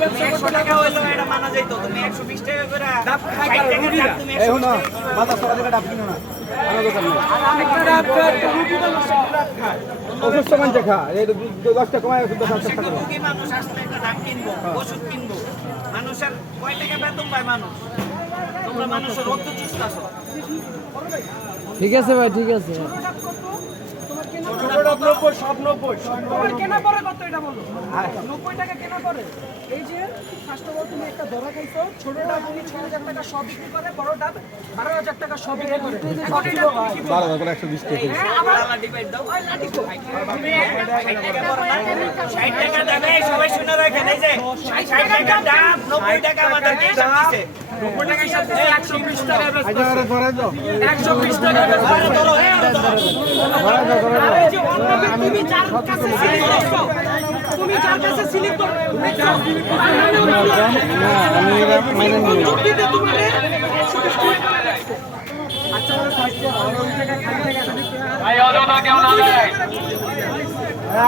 100 টাকা হইলো এটা মানা যাইতো তুমি 120 টাকা করে ডাব খাই তুমি এই শুনো মাথা সরা থেকে ডাব কিনো না আমার দোকান নেই একটা ডাব খায় রুটি তো ডাব খায় অসুস্থ মানুষ খা এই 10 টাকা কমায় 10 টাকা কি মানুষ আসলে একটা ডাব কিনবো ওষুধ কিনবো মানুষের কয় টাকা বেতন পায় মানুষ তোমরা মানুষের রক্ত চুষতাছো ঠিক আছে ভাই ঠিক আছে তোমার কেনা পরে কত এটা বলো 90 টাকা কেনা পরে এই যে ফার্স্ট অফ অল তুমি একটা ধরা খাইছো ছোট ডাব উনি 6000 টাকা সব বিক্রি করে বড় ডাব 12000 টাকা সব বিক্রি করে এখন এটা তুমি কি বলো 12 করে 120 টাকা আবার ডিভাইড দাও ওই লাঠি কো 60 টাকা দেবে সবাই শুনে রাখেন এই যে 60 টাকা ডাব 90 টাকা আমাদের হিসাব দিছে 90 টাকা হিসাব দিছে 120 টাকা বেচতে আরে ধরে দাও 120 টাকা বেচতে ধরো এই যে তুমি যার কাছে সিলিং করছো তুমি যার কাছে সিলিং করছো তুমি যার সিলিং করছো না আমি এটা মাইনে নিব যুক্তিতে তোমারে আচ্ছা ওরা সাইডে আর ওই টাকা খালি টাকা ভাই অদনা কেউ না দেয়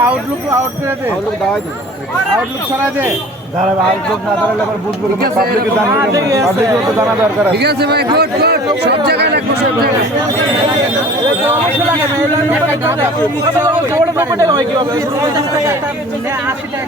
আউটলুক আউট করে দে আউটলুক দাও দে আউটলুক সরাই দে দাঁড়া আউটলুক না দাঁড়ালে আবার বুঝবো পাবলিকে জানবে পাবলিকে তো জানা দরকার ঠিক আছে ভাই গুড গুড সব জায়গায় লাগবে সব জায়গায় সমস্যা লাগে না এটা 80 টাকা